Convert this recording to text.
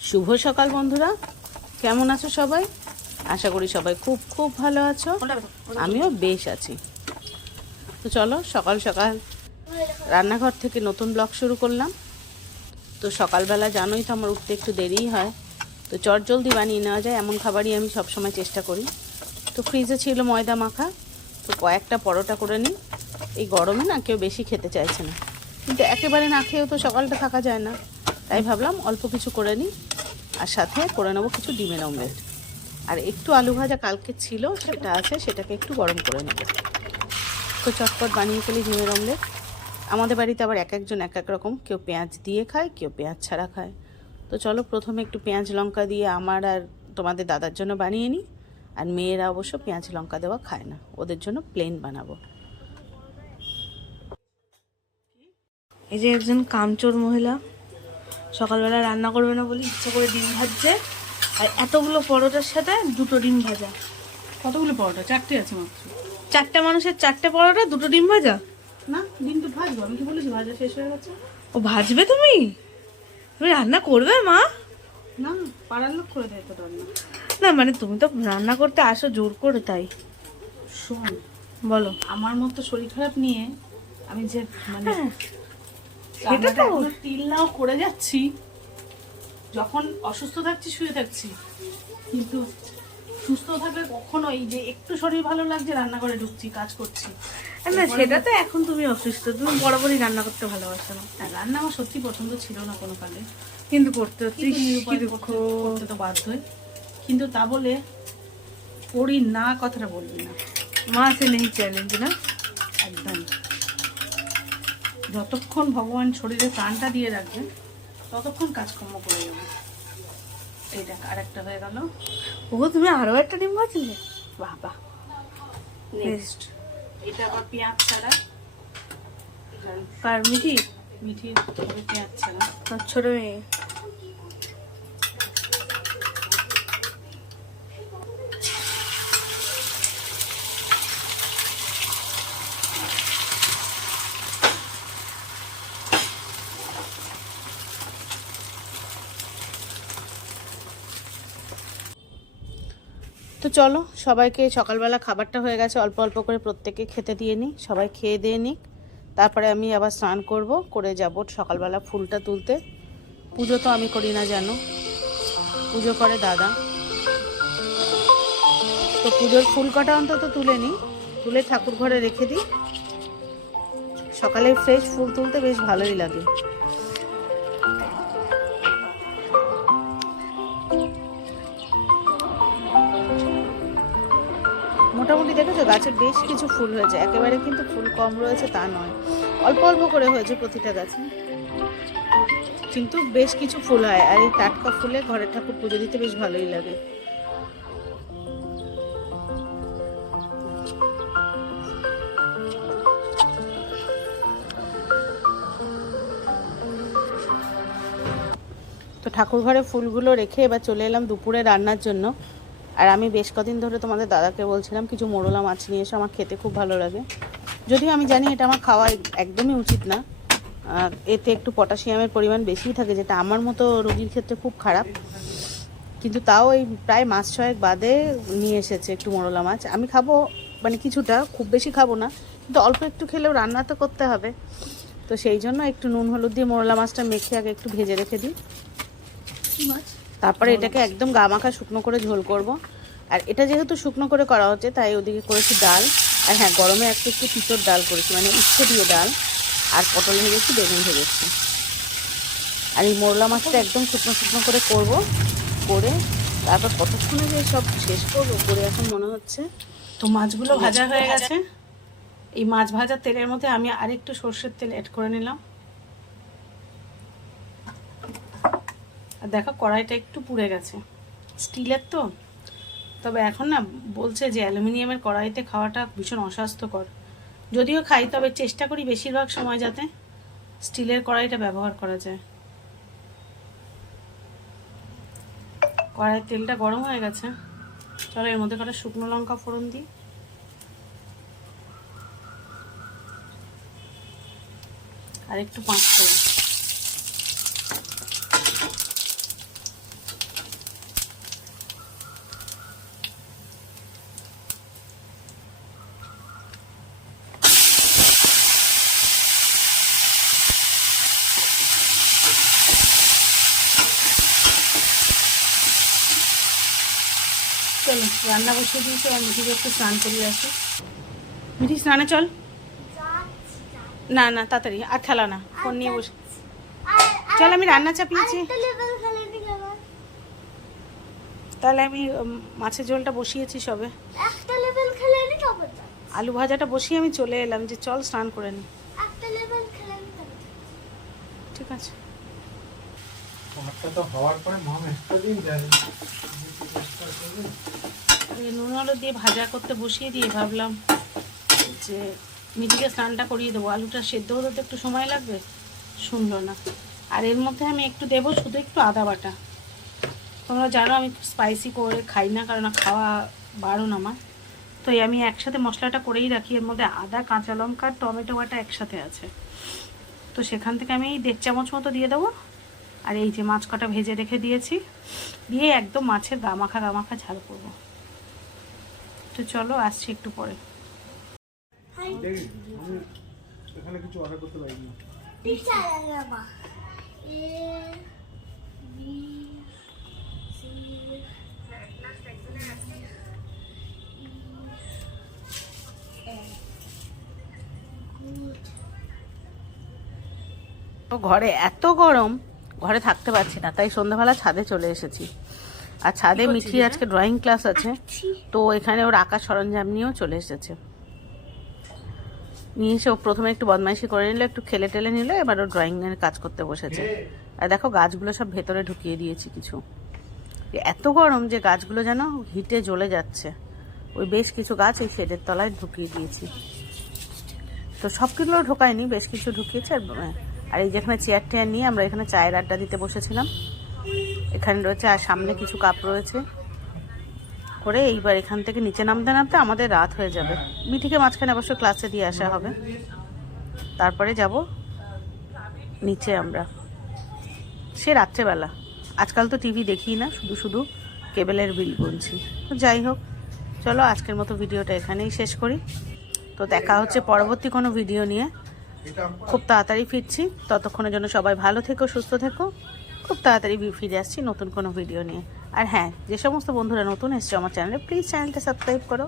শুভ সকাল বন্ধুরা। কেমন আছো সবাই? আশা করি সবাই খুব খুব ভালো আছো। আমিও বেশ আছি। তো চলো সকাল সকাল রান্নাঘর থেকে নতুন ব্লগ শুরু করলাম। তো সকালবেলা জানোই তো আমার উঠতে একটু দেরিই হয়। তো চট জলদি বানিয়ে নেওয়া যায়, এমন খাবারই আমি সবসময় চেষ্টা করি। তো ফ্রিজে ছিল ময়দা মাখা। তো কয়েকটা পরোটা করে নিই। এই গরমে না কেউ বেশি খেতে চাইছে না। কিন্তু একেবারে না খেয়েও তো সকালটা থাকা যায় না। তাই ভাবলাম অল্প কিছু করে নিই আর সাথে করে নেব কিছু ডিমের অমলেট। আর একটু আলু ভাজা কালকে ছিল, সেটা আছে, সেটাকে একটু গরম করে নেব। তো চটপট বানিয়ে ফেলি ডিমের অমলেট। আমাদের বাড়িতে আবার এক একজন এক এক রকম, কেউ পেঁয়াজ দিয়ে খায়, কেউ পেঁয়াজ ছাড়া খায়। তো চলো প্রথমে একটু পেঁয়াজ লঙ্কা দিয়ে আমার আর তোমাদের দাদার জন্য বানিয়ে নিই। আর মেয়েরা অবশ্য পেঁয়াজ লঙ্কা দেওয়া খায় না। ওদের জন্য প্লেন বানাবো। এই যে একজন কামচোর মহিলা সকালবেলা রান্না করবে না বলে ইচ্ছা করে ডিম ভাজছে আর এতগুলো পরোটার সাথে দুটো ডিম ভাজা। কতগুলো পরোটা? চারটে আছে মাত্র। চারটে মানুষের চারটে পরোটা দুটো ডিম ভাজা? না ডিম তো ভাজবো আমি কি বলেছি ভাজা শেষ হয়ে গেছে? ও ভাজবে তুমি? তুমি রান্না করবে মা? না পাড়ার লোক করে দেয় তো রান্না। না মানে তুমি তো রান্না করতে আসো জোর করে তাই। শোন বলো। আমার মতো শরীর খারাপ নিয়ে আমি যে মানে হ্যাঁ, সেটা রান্নাটা তো। এখনও তিল নাও করে যাচ্ছি যখন অসুস্থ থাকছি শুয়ে থাকছি কিন্তু সুস্থ থাকলে কখনো এই যে একটু শরীর ভালো লাগছে রান্না করে ঢুকছি কাজ করছি। না সেটা তো এখন তুমি অসুস্থ তুমি বরাবরই রান্না করতে ভালোবাসো না। রান্না আমার সত্যি পছন্দ ছিল না কোনো কালে। কিন্তু করতে হচ্ছে করতে- তো বাধ্যই কিন্তু তা বলে করি না কথাটা বলবি না। মা সে নেই চ্যালেঞ্জ না? একদম। যতক্ষণ ভগবান শরীরে প্রাণটা দিয়ে রাখবেন ততক্ষণ কাজকর্ম করে যাব এই দেখ আর একটা হয়ে গেল। ও তুমি আরও একটা ডিম ভাজলে? বাহ বাহ নেক্সট এটা আবার পেঁয়াজ ছাড়া। কার মিঠি মিঠি পেঁয়াজ ছাড়া। আর ছোট মেয়ে। তো চলো, সবাইকে সকালবেলা খাবারটা হয়ে গেছে, অল্প অল্প করে প্রত্যেকে খেতে দিয়ে নিই, সবাই খেয়ে দিয়ে নিক। তারপরে আমি আবার স্নান করব, করে যাব সকালবেলা ফুলটা তুলতে। পুজো তো আমি করি না, জানো। পুজো করে দাদা। তো পুজোর ফুল কটা অন্তত তুলে নিই, তুলে ঠাকুর ঘরে রেখে দিই। সকালে ফ্রেশ ফুল তুলতে বেশ ভালোই লাগে। মোটামুটি দেখেছ? গাছের বেশ কিছু ফুল হয়েছে। একেবারে কিন্তু ফুল কম রয়েছে, তা নয়। অল্প অল্প করে হয়েছে প্রতিটা গাছে। কিন্তু বেশ কিছু ফুল হয়, আর এই টাটকা ফুলে ঘরের ঠাকুর পুজো দিতে বেশ ভালোই লাগে। তো ঠাকুর ঘরে ফুলগুলো রেখে এবার চলে এলাম দুপুরে রান্নার জন্য। আর আমি বেশ কদিন ধরে তোমাদের দাদাকে বলছিলাম, কিছু মোরলা মাছ নিয়ে এসো, আমার খেতে খুব ভালো লাগে। যদিও আমি জানি এটা আমার খাওয়া একদমই উচিত না। এতে একটু পটাশিয়ামের পরিমাণ বেশিই থাকে, যেটা আমার মতো রোগীর ক্ষেত্রে খুব খারাপ। কিন্তু তাও এই প্রায় মাস ছয়েক বাদে নিয়ে এসেছে একটু মোরলা মাছ। আমি খাব মানে কিছুটা, খুব বেশি খাব না, কিন্তু অল্প একটু খেলেও রান্না তো করতে হবে। তো সেই জন্য একটু নুন হলুদ দিয়ে মোরলা মাছটা মেখে আগে একটু ভেজে রেখে দিই। তারপরে এটাকে একদম গা মাখা শুকনো করে ঝোল করব। আর এটা যেহেতু শুকনো করে করা হচ্ছে তাই ওদিকে করেছি ডাল। আর হ্যাঁ গরমে একটু একটু পিতর ডাল করেছি মানে উচ্ছে দিয়ে ডাল। আর পটল ভেজেছি বেগুন ভেজেছি। আর এই মোরলা মাছটা একদম শুকনো শুকনো করে করব করে তারপর কতক্ষণে যে সব শেষ করব করে এখন মনে হচ্ছে তো মাছগুলো ভাজা হয়ে গেছে। এই মাছ ভাজা তেলের মধ্যে আমি আরেকটু সর্ষের তেল অ্যাড করে নিলাম। আর দেখো কড়াইটা একটু পুড়ে গেছে। স্টিলের তো। তবে এখন না বলছে যে অ্যালুমিনিয়ামের কড়াইতে খাওয়াটা ভীষণ অস্বাস্থ্যকর। যদিও খাই, তবে চেষ্টা করি বেশিরভাগ সময় যাতে স্টিলের কড়াইটা ব্যবহার করা যায়। কড়াইয়ের তেলটা গরম হয়ে গেছে। চলো এর মধ্যে কটা শুকনো লঙ্কা ফোড়ন দিই। আর একটু পাঁচ ফোড়ন। চলো, রান্না বসিয়ে দিয়েছি, আর মিঠিকে একটু স্নান করিয়ে আসি। মিঠি, স্নানে চল। না না, তাড়াতাড়ি, আর খেলা না, ফোন নিয়ে বসে। চল, আমি রান্না চাপিয়েছি। তাহলে আমি মাছের ঝোলটা বসিয়েছি সবে। আলু ভাজাটা বসিয়ে আমি চলে এলাম, যে চল স্নান করে নি। ঠিক আছে। তো হওয়ার পরে মম একটা দিন এই নুন হলুদ দিয়ে ভাজা করতে বসিয়ে দিয়ে ভাবলাম যে মিঠিকে স্নানটা করিয়ে দেবো। আলুটা সেদ্ধ হতে তো একটু সময় লাগবে? শুনলো না। আর এর মধ্যে আমি একটু দেবো শুধু একটু আদা বাটা। তোমরা জানো আমি স্পাইসি করে খাই না, কারণ খাওয়া বারণ আমার। তো আমি একসাথে মশলাটা করেই রাখি। এর মধ্যে আদা, কাঁচা লঙ্কা, টমেটো বাটা একসাথে আছে। তো সেখান থেকে আমি দেড় চামচ মতো দিয়ে দেবো। আর এই যে মাছ কটা ভেজে রেখে দিয়েছি, দিয়ে একদম মাছের গামাখা গামাখা ঝাল করব। তো চলো আসছি একটু পরে। দেখি এখানে কিছু অর্ডার করতে পারিনি। টিচার বাবা এ বি সি তো ঘরে এত গরম ঘরে থাকতে পারছি না তাই সন্ধ্যাবেলা ছাদে চলে এসেছি। আর ছাদে মিঠি আজকে ড্রয়িং ক্লাস আছে। তো এখানে ওর আঁকা সরঞ্জাম নিয়েও চলে এসেছে। নিয়ে এসে ও প্রথমে একটু বদমাইশি করে নিল একটু খেলে টেলে নিল এবার ও ড্রয়িং এর কাজ করতে বসেছে। আর দেখো গাছগুলো সব ভেতরে ঢুকিয়ে দিয়েছি কিছু। এত গরম যে গাছগুলো যেন হিটে জ্বলে যাচ্ছে। ওই বেশ কিছু গাছ এই শেডের তলায় ঢুকিয়ে দিয়েছি। তো সবগুলো ঢোকায়নি বেশ কিছু ঢুকিয়েছে আর এই যেখানে চেয়ার টেয়ার নিয়ে আমরা এখানে চায়ের আড্ডা দিতে বসেছিলাম। এখানে রয়েছে আর সামনে কিছু কাপ রয়েছে। করে এইবার এখান থেকে নিচে নামতে নামতে আমাদের রাত হয়ে যাবে। মিঠিকে মাঝখানে অবশ্য ক্লাসে দিয়ে আসা হবে। তারপরে যাব নিচে আমরা। সে রাত্রেবেলা। আজকাল তো টিভি দেখি না, শুধু শুধু কেবেলের বিল গুনছি। তো যাই হোক, চলো আজকের মতো ভিডিওটা এখানেই শেষ করি। তো দেখা হচ্ছে পরবর্তী কোনো ভিডিও নিয়ে। খুব তাড়াতাড়ি ফিরছি। ততক্ষণের জন্য সবাই ভালো থেকো, সুস্থ থেকো। খুব তাড়াতাড়ি ফিরে আসছি নতুন কোনো ভিডিও নিয়ে। আর হ্যাঁ যে সমস্ত বন্ধুরা নতুন এসছে আমার চ্যানেলে প্লিজ চ্যানেলটা সাবস্ক্রাইব করো।